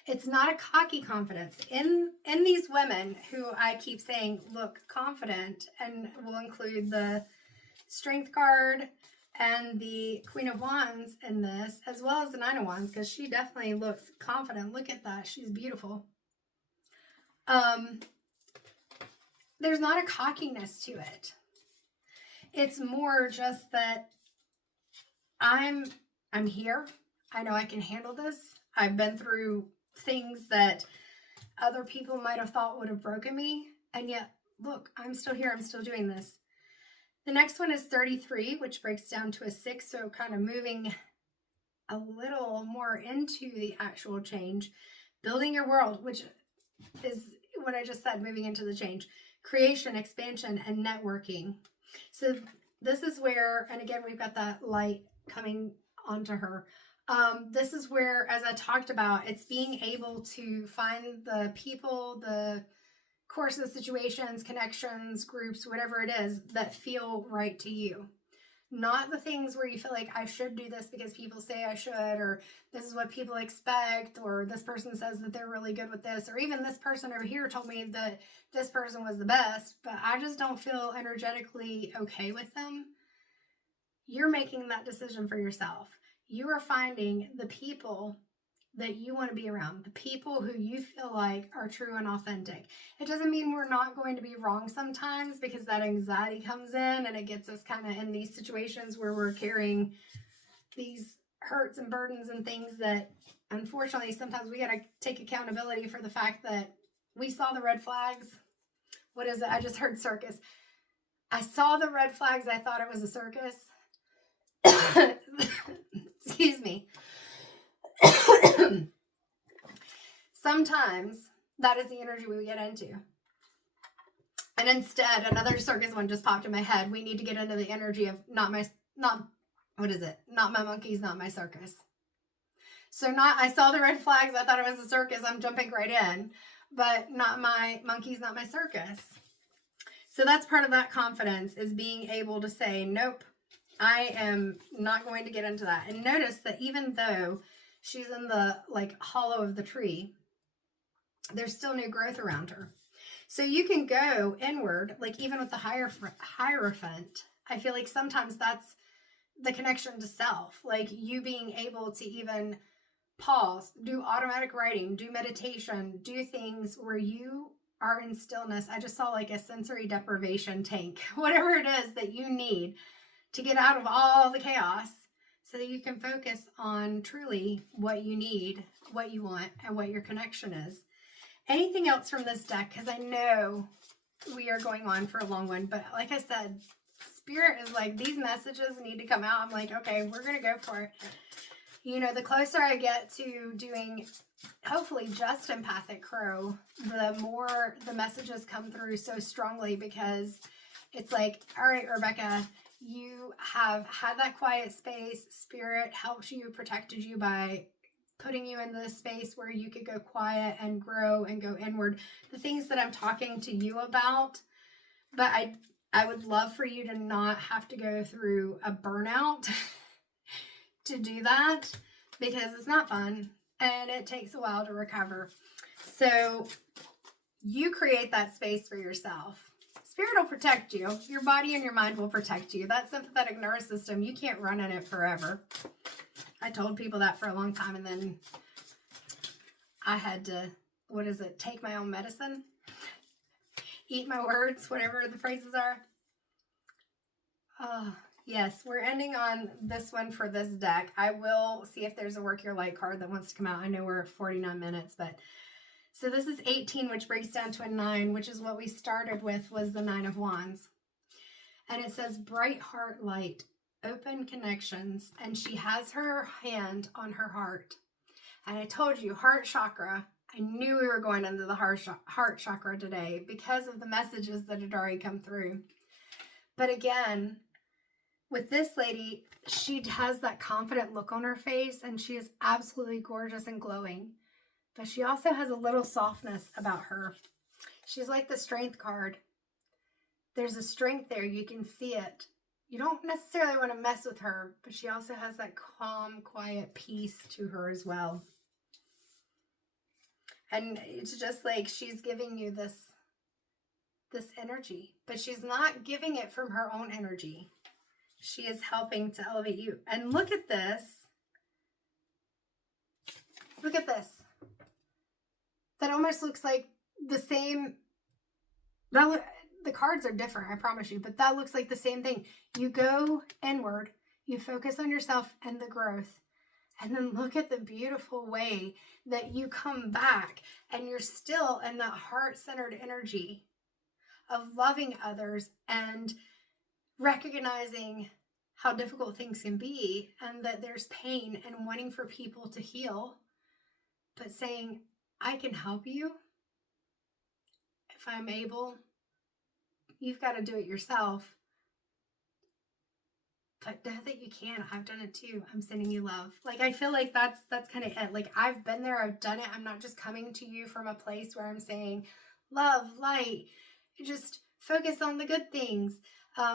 It's not a cocky confidence. In these women who I keep saying look confident, and will include the Strength card and the Queen of Wands in this, as well as the Nine of Wands, because she definitely looks confident. Look at that. She's beautiful. There's not a cockiness to it. It's more just that I'm here. I know I can handle this. I've been through things that other people might have thought would have broken me. And yet, look, I'm still here. I'm still doing this. The next one is 33, which breaks down to a 6. So kind of moving a little more into the actual change. Building your world, which is what I just said, moving into the change. Creation, expansion, and networking. So this is where, and again, we've got that light coming onto her. This is where, as I talked about, it's being able to find the people, the courses, situations, connections, groups, whatever it is that feel right to you. Not the things where you feel like I should do this because people say I should, or this is what people expect, or this person says that they're really good with this, or even this person over here told me that this person was the best, but I just don't feel energetically okay with them. You're making that decision for yourself. You are finding the people that you want to be around, the people who you feel like are true and authentic. It doesn't mean we're not going to be wrong sometimes, because that anxiety comes in and it gets us kind of in these situations where we're carrying these hurts and burdens and things that, unfortunately, sometimes we got to take accountability for the fact that we saw the red flags. What is it? I just heard circus. I saw the red flags. I thought it was a circus. Excuse me. Sometimes that is the energy we get into. And instead, another circus one just popped in my head. We need to get into the energy of not my monkeys, not my circus. So I saw the red flags. I thought it was a circus. I'm jumping right in, but not my monkeys, not my circus. So that's part of that confidence, is being able to say, nope, I am not going to get into that. And notice that even though she's in the hollow of the tree, there's still new growth around her. So you can go inward, like even with the Hierophant. I feel like sometimes that's the connection to self, like you being able to even pause, do automatic writing, do meditation, do things where you are in stillness. I just saw like a sensory deprivation tank, whatever it is that you need to get out of all the chaos, so that you can focus on truly what you need, what you want, and what your connection is. Anything else from this deck? Because I know we are going on for a long one, but like I said, Spirit is like, these messages need to come out. I'm like, okay, we're going to go for it. You know, the closer I get to doing, hopefully, just empathic crow, the more the messages come through so strongly, because it's like, all right, Rebecca, you have had that quiet space. Spirit helped you, protected you by putting you in this space where you could go quiet and grow and go inward. The things that I'm talking to you about, but I would love for you to not have to go through a burnout to do that, because it's not fun and it takes a while to recover. So you create that space for yourself. Spirit will protect you. Your body and your mind will protect you. That sympathetic nervous system, you can't run in it forever. I told people that for a long time, and then I had to, take my own medicine? Eat my words, whatever the phrases are. Yes, we're ending on this one for this deck. I will see if there's a Work Your Light card that wants to come out. I know we're at 49 minutes, but so this is 18, which breaks down to a 9, which is what we started with, was the 9 of Wands. And it says, bright heart light, open connections. And she has her hand on her heart. And I told you, heart chakra, I knew we were going into the heart chakra today because of the messages that had already come through. But again, with this lady, she has that confident look on her face, and she is absolutely gorgeous and glowing. But she also has a little softness about her. She's like the Strength card. There's a strength there. You can see it. You don't necessarily want to mess with her, but she also has that calm, quiet peace to her as well. And it's just like she's giving you this energy, but she's not giving it from her own energy. She is helping to elevate you. And look at this. Look at this. That almost looks like the same. The cards are different, I promise you, but that looks like the same thing. You go inward, you focus on yourself and the growth, and then look at the beautiful way that you come back and you're still in that heart-centered energy of loving others and recognizing how difficult things can be and that there's pain and wanting for people to heal, but saying, I can help you if I'm able. You've got to do it yourself. But know that you can. I've done it too. I'm sending you love. Like, I feel like that's kind of it. Like, I've been there. I've done it. I'm not just coming to you from a place where I'm saying love, light. Just focus on the good things.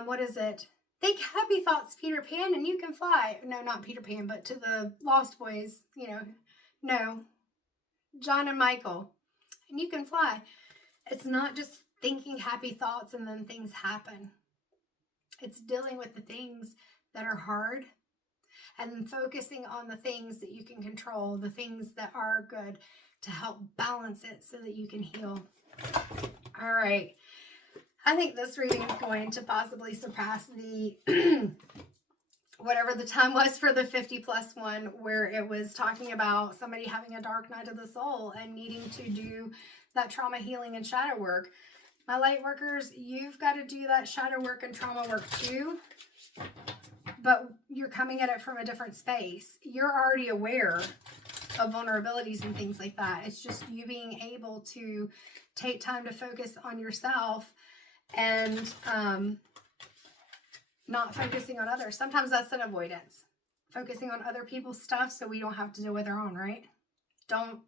What is it? Think happy thoughts, Peter Pan, and you can fly. No, not Peter Pan, but to the Lost Boys, no, John and Michael, and you can fly. It's not just thinking happy thoughts and then things happen. It's dealing with the things that are hard and focusing on the things that you can control, the things that are good to help balance it so that you can heal. All right. I think this reading is going to possibly surpass the whatever the time was for the 50+ one, where it was talking about somebody having a dark night of the soul and needing to do that trauma healing and shadow work. My light workers, you've got to do that shadow work and trauma work too, but you're coming at it from a different space. You're already aware of vulnerabilities and things like that. It's just you being able to take time to focus on yourself and not focusing on others. Sometimes that's an avoidance. Focusing on other people's stuff so we don't have to deal with our own, right? Don't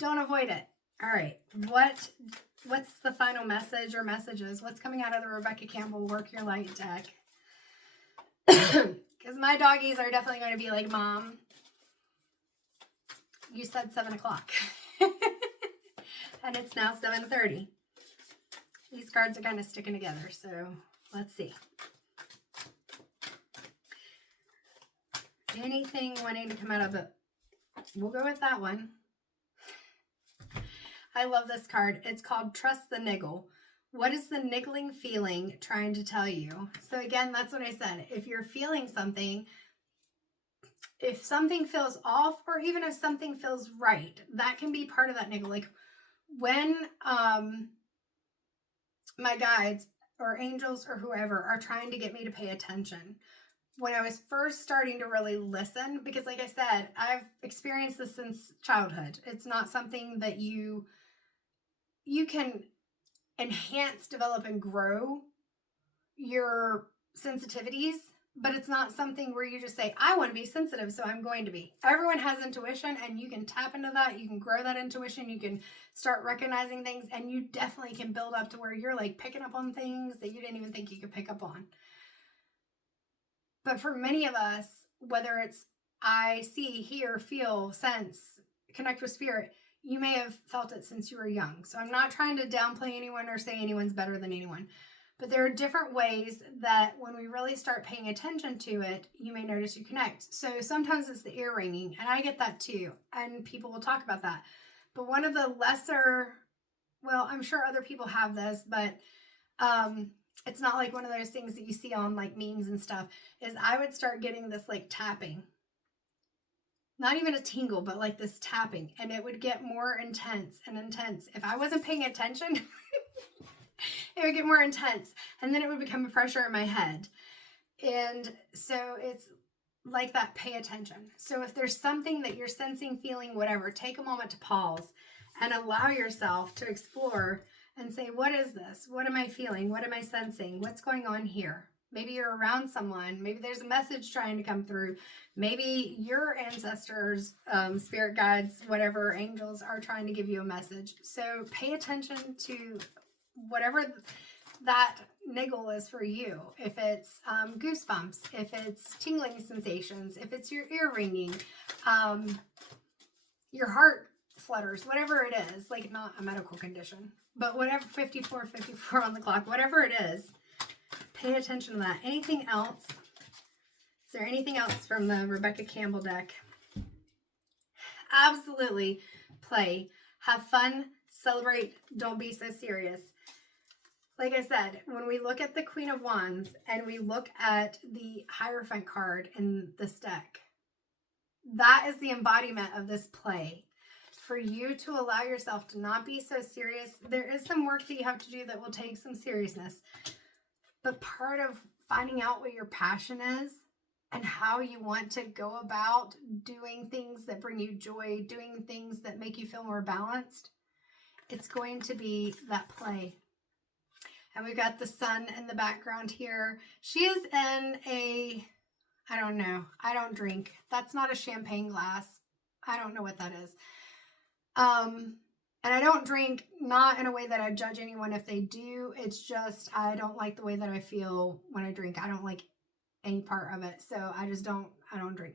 avoid it. All right. What's the final message or messages? What's coming out of the Rebecca Campbell Work Your Light deck? Because my doggies are definitely going to be like, Mom, you said 7 o'clock. And it's now 7:30. These cards are kind of sticking together, so let's see. Anything wanting to come out of it? We'll go with that one. I love this card. It's called Trust the Niggle. What is the niggling feeling trying to tell you? So again, that's what I said. If you're feeling something, if something feels off, or even if something feels right, that can be part of that niggle. Like when my guides or angels or whoever are trying to get me to pay attention, when I was first starting to really listen, because like I said, I've experienced this since childhood. It's not something that you can enhance, develop, and grow your sensitivities, but it's not something where you just say, I want to be sensitive, so I'm going to be. Everyone has intuition, and you can tap into that. You can grow that intuition. You can start recognizing things, and you definitely can build up to where you're like picking up on things that you didn't even think you could pick up on. But for many of us, whether it's I see, hear, feel, sense, connect with spirit, you may have felt it since you were young. So I'm not trying to downplay anyone or say anyone's better than anyone. But there are different ways that when we really start paying attention to it, you may notice you connect. So sometimes it's the ear ringing, and I get that too. And people will talk about that. But one of the lesser, well, I'm sure other people have this, but it's not like one of those things that you see on like memes and stuff, is I would start getting this like tapping. Not even a tingle, but like this tapping. And it would get more intense and intense. If I wasn't paying attention, it would get more intense. And then it would become a pressure in my head. And so it's like that, pay attention. So if there's something that you're sensing, feeling, whatever, take a moment to pause and allow yourself to explore and say, what is this? What am I feeling? What am I sensing? What's going on here? Maybe you're around someone. Maybe there's a message trying to come through. Maybe your ancestors, spirit guides, whatever, angels are trying to give you a message. So pay attention to whatever that niggle is for you, if it's goosebumps, if it's tingling sensations, if it's your ear ringing, your heart flutters, whatever it is, like not a medical condition, but whatever, 54 on the clock, whatever it is, pay attention to that. Anything else? Is there anything else from the Rebecca Campbell deck? Absolutely. Play. Have fun. Celebrate. Don't be so serious. Like I said, when we look at the Queen of Wands and we look at the Hierophant card in this deck, that is the embodiment of this play. For you to allow yourself to not be so serious, there is some work that you have to do that will take some seriousness. But part of finding out what your passion is and how you want to go about doing things that bring you joy, doing things that make you feel more balanced, it's going to be that play. And we've got the sun in the background here. She is in a, I don't know, I don't drink. That's not a champagne glass. I don't know what that is. And I don't drink, not in a way that I judge anyone if they do. It's just, I don't like the way that I feel when I drink. I don't like any part of it. So I don't drink.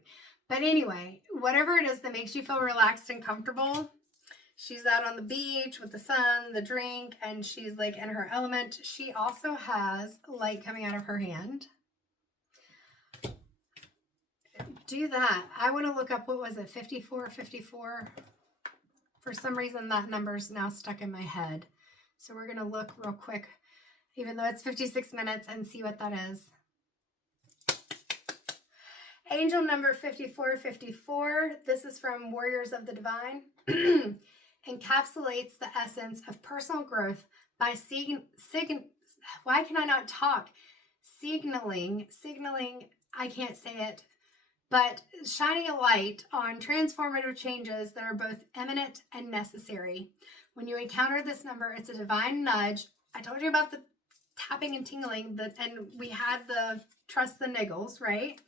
But anyway, whatever it is that makes you feel relaxed and comfortable, she's out on the beach with the sun, the drink, and she's like in her element. She also has light coming out of her hand. Do that. I want to look up, what was it, 54? For some reason, that number's now stuck in my head. So we're going to look real quick, even though it's 56 minutes, and see what that is. Angel number 5454. This is from Warriors of the Divine. Encapsulates the essence of personal growth by why can I not talk? Signaling, I can't say it, but shining a light on transformative changes that are both imminent and necessary. When you encounter this number, it's a divine nudge. I told you about the tapping and tingling, and we had the trust the niggles, right?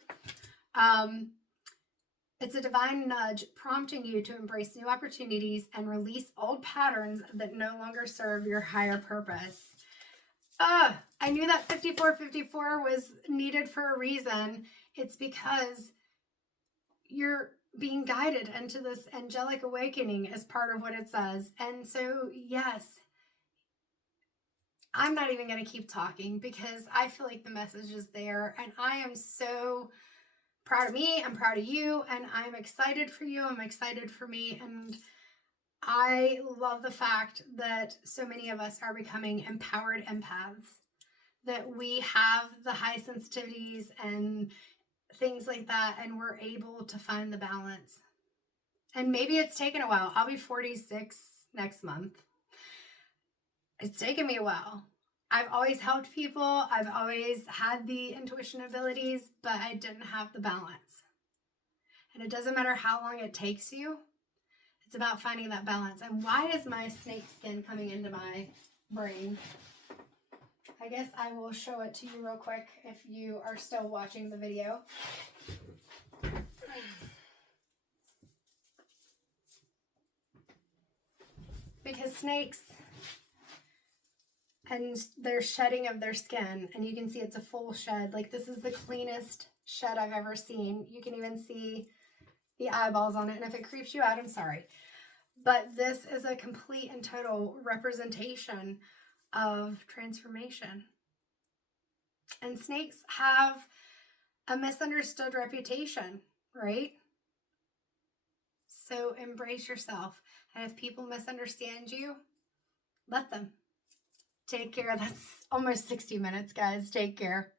It's a divine nudge prompting you to embrace new opportunities and release old patterns that no longer serve your higher purpose. I knew that 5454 was needed for a reason. It's because you're being guided into this angelic awakening as part of what it says. And so, yes, I'm not even going to keep talking because I feel like the message is there, and I am so proud of me, I'm proud of you, and I'm excited for you, I'm excited for me, and I love the fact that so many of us are becoming empowered empaths, that we have the high sensitivities and things like that, and we're able to find the balance. And maybe it's taken a while. I'll be 46 next month. It's taken me a while. I've always helped people. I've always had the intuition abilities, but I didn't have the balance. And it doesn't matter how long it takes you. It's about finding that balance. And why is my snake skin coming into my brain? I guess I will show it to you real quick if you are still watching the video. Because snakes and their shedding of their skin, and you can see it's a full shed. Like, this is the cleanest shed I've ever seen. You can even see the eyeballs on it, and if it creeps you out, I'm sorry. But this is a complete and total representation of transformation. And snakes have a misunderstood reputation, right? So embrace yourself. And if people misunderstand you, let them. Take care. That's almost 60 minutes, guys. Take care.